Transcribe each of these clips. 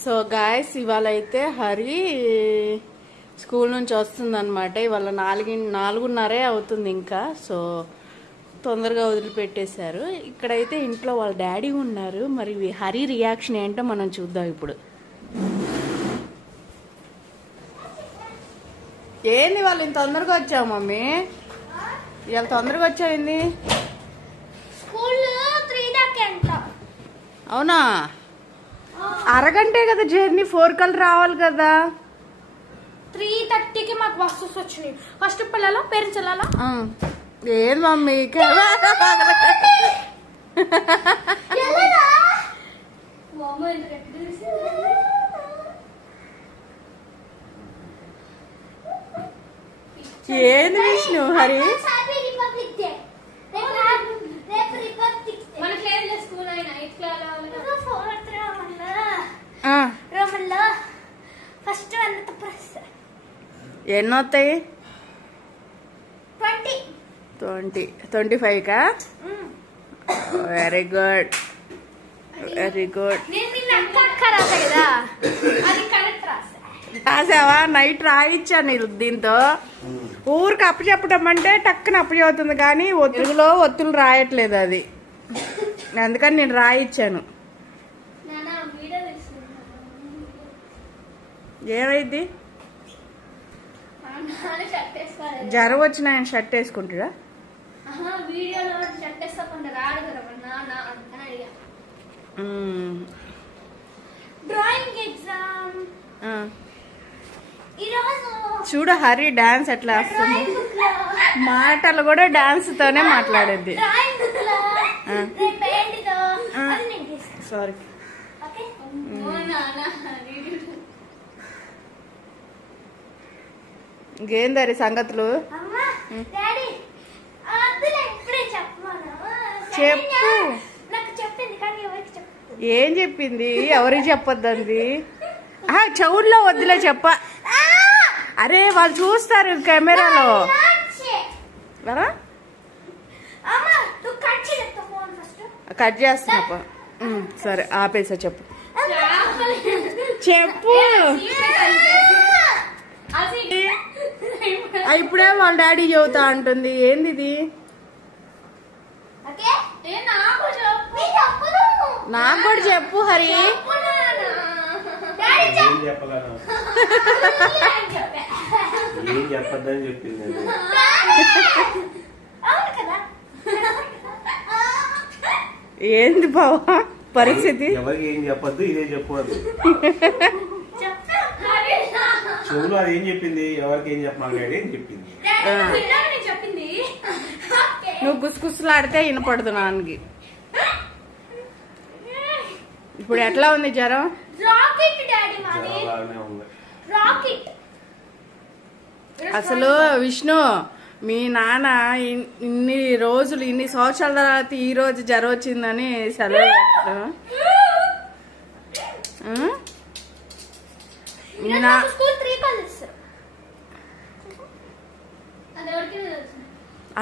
So guys ఇవాళ అయితే Hari school నుంచి వస్తుందన్నమాట. ఇవాళ 4:30 అవుతుంది ఇంకా. సో తొందరగా వదిలిపెట్టేశారు. ఇక్కడైతే ఇంట్లో వాళ్ళ డాడీ ఉన్నారు. మరి హరి రియాక్షన్ ఏంటో మనం చూద్దాం ఇప్పుడు. ఏంది వాళ్ళు ఇంత తొందరగా వచ్చావు మమ్మీ? ఇవాళ తొందరగా వచ్చాయింది. అవునా? అరగంటే కదా జర్నీ, 4 కల్లా రావాలి కదా. 3:30కి మాకు బస్సెస్ వచ్చినాయి. ఫస్ట్ పిల్లలు పేరెంట్స్ వెళ్ళాలా? ఏం మమ్మీ ఏంది విష్ణు హరి? ఎన్ని వస్తాయి? 25కా? Very good, very good. రాసావా? నైట్ రాయిచ్చాను దీంతో. ఊరికి అప్పచెప్పడం అంటే టక్కున అప్పచెబుతుంది కానీ తెలుగులో ఒత్తులు రాయట్లేదు అది. అందుకని నేను రాయిచ్చాను. ఏమైంది? జ్వరం వచ్చిన ఆయన షర్ట్ వేసుకుంటాడా? చూడు హరి డాన్స్ ఎట్లా వస్తుంది. మాటలు కూడా డాన్స్ తోనే మాట్లాడేది. సారీ. ఇంకేందరి సంగతులు? చెప్పు. ఏం చెప్పింది? ఎవరికి చెప్పొద్దంది? చెవుల్లో వద్దులే చెప్ప. అరే వాళ్ళు చూస్తారు కెమెరాలో. కట్ చేస్తున్నా. సరే ఆపేసా. చెప్పు చెప్పు. ఇప్పుడే వాళ్ళ డాడీ చెబుతా అంటుంది. ఏంది ఇది? నాకు కూడా చెప్పు హరి. ఏంది బావా పరిస్థితి? ఎవరికి ఏం చెప్పద్దు, ఇదే చెప్పదు. చెవులు అది ఏం చెప్పింది? ఎవరికి ఏం చెప్పాలి అని చెప్పింది. నువ్వు గుసగుసలాడితే వినపడదు నాన్నకి. ఇప్పుడు ఎట్లా ఉంది జ్వరం? అసలు విష్ణు మీ నాన్న ఇన్ని రోజులు ఇన్ని సంవత్సరాల తర్వాత ఈ రోజు జ్వరం వచ్చిందని సెలవు పెట్టడం.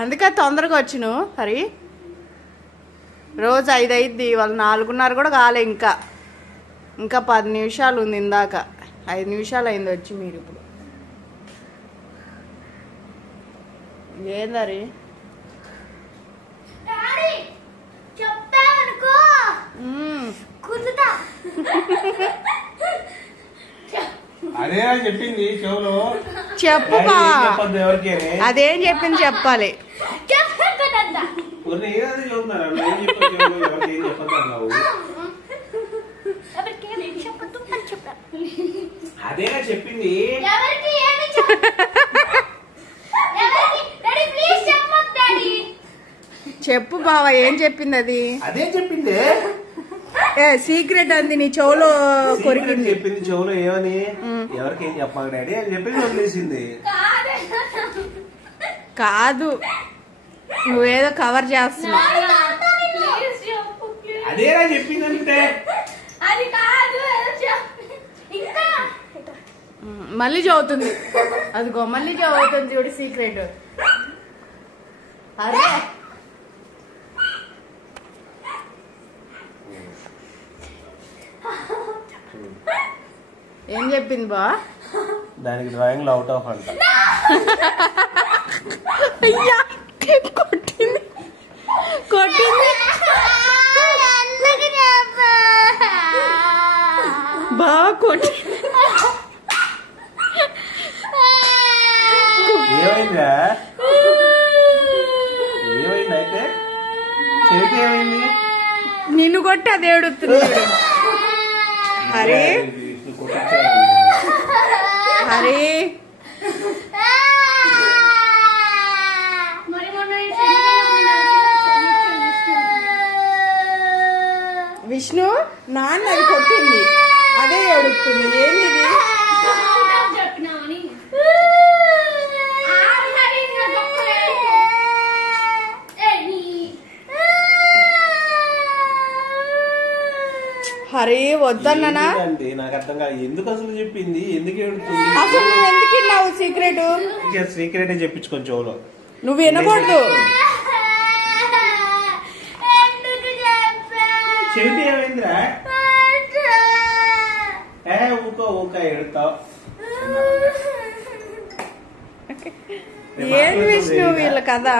అందుకే తొందరగా వచ్చిను హరి. రోజు 5 అయింది. వాళ్ళు 4:30 కూడా కాలే. ఇంకా 10 నిమిషాలు ఉంది. ఇందాక 5 నిమిషాలు అయింది వచ్చి మీరు. ఇప్పుడు ఏందరి? అదే చెప్పింది చెవులు. చెప్పు. అదేం చెప్పింది చెప్పాలి. అదేనా చెప్పింది? చెప్పు బావా ఏం చెప్పింది అది? అదే చెప్పింది. సీక్రెట్ అంది నీ చెవులో కొరికింది. చెప్పింది చెవులో ఏమని? ఎవరికి ఏం చెప్పాలి డాడీ అని చెప్పి వదిలేసింది. కాదు నువ్వేదో కవర్ చేస్తున్నావు. అదేనా చెప్పింది అంటే మళ్ళీ చదువుతుంది. అదిగో మళ్ళీ చదువుతుంది చూడు సీక్రెట్. అదే ఏం చెప్పింది బా? దానికి డ్రాయింగ్ లో అవుట్ ఆఫ్ అంట. అయ్యా కొట్టింది కొట్టింది బాగా కొట్టి. ఏమైందా? ఏమైంది అయితే? చెవికి ఏమైంది? నిన్ను కొట్టి అది ఏడుతుంది. హరి హరి విష్ణు నాన్న అది కొట్టింది అదే ఏడుస్తుంది. ఏంది ఇది? హరి వద్దన్నా. నాకు అర్థం కాదు ఎందుకు అసలు చెప్పింది, ఎందుకు ఏడుతుంది అసలు నువ్వు ఎందుకు విన్నావు సీక్రెట్? సీక్రెట్ చెప్పించుకొని చెవులో. నువ్వు వినకూడదు. చెవిటి ఏమైందిరా? ఊకో ఊక ఎడతావు. ఏంటి విష్ణు వీళ్ళ కదా?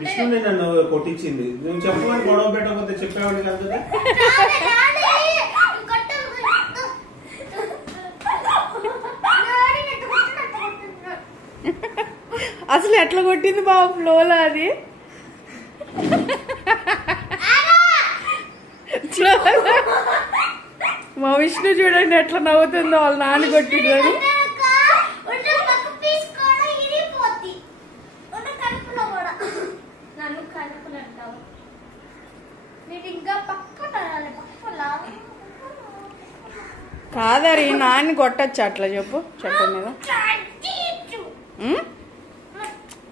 విష్ణుని నన్ను కొట్టించింది. నువ్వు చెప్పమని గొడవ పెట్టకపోతే చెప్పేవాడిని కాదు కదా. అసలు ఎట్లా కొట్టింది బాబు ఫ్లోలో అది? మా విష్ణు చూడండి ఎట్లా నవ్వుతుందో వాళ్ళ నాన్న కొట్టిందని. కాదరి నాన్న కొట్టచ్చు అట్లా చెప్పు చెప్ప మీద.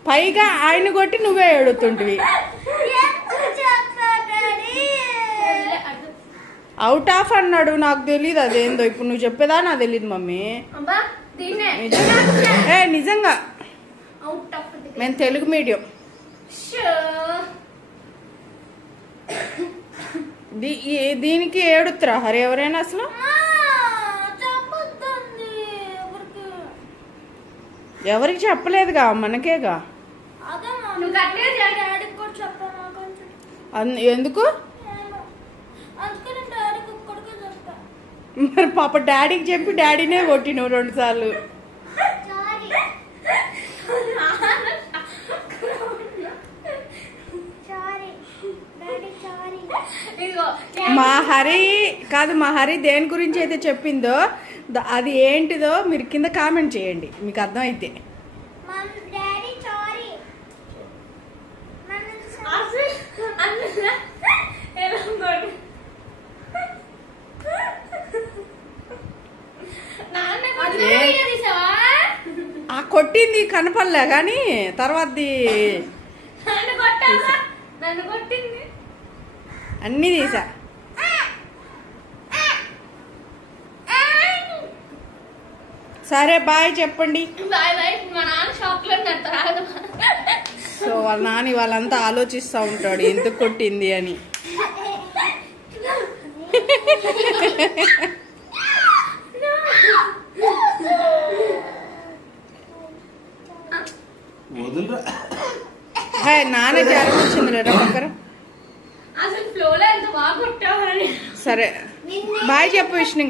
పైగా ఆయన కొట్టి నువ్వే ఏడుతుంటివి. అవుట్ ఆఫ్ అన్నాడు. నాకు తెలీదు అదేందో. ఇప్పుడు నువ్వు చెప్పేదా నాకు తెలీదు మమ్మీ. నిజంగా మేము తెలుగు మీడియం. దీనికి ఏడుతురా హరి ఎవరైనా అసలు? ఎవరికి చెప్పలేదుగా, మనకేగా. ఎందుకు మరి పాప డాడీకి చెప్పి డాడీనే కొట్టినవు 2 సార్లు. మా హరి కాదు, మా హరి దేని గురించి అయితే చెప్పిందో అది ఏంటిదో మీరు కింద కామెంట్ చేయండి, మీకు అర్థమైతే. ఆ కొట్టింది కనపడలే కానీ తర్వాత అన్ని తీసా. సరే బాయ్ చెప్పండి. సో వాళ్ళ నాని వాళ్ళంతా ఆలోచిస్తూ ఉంటాడు ఎందుకు కొట్టింది అని. నాన్న జ్వరం వచ్చింది లేదా పక్కన. సరే బాయ్ చెప్పు విష్ణు.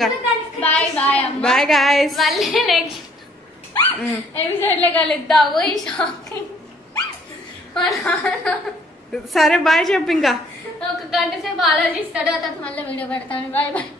Bye guys. సరే బాయ్ చెప్పు. ఇంకా ఒక గంట సేపు ఆలోచిస్తాడు, ఆ తర్వాత మళ్ళీ వీడియో పెడతాను. Bye bye.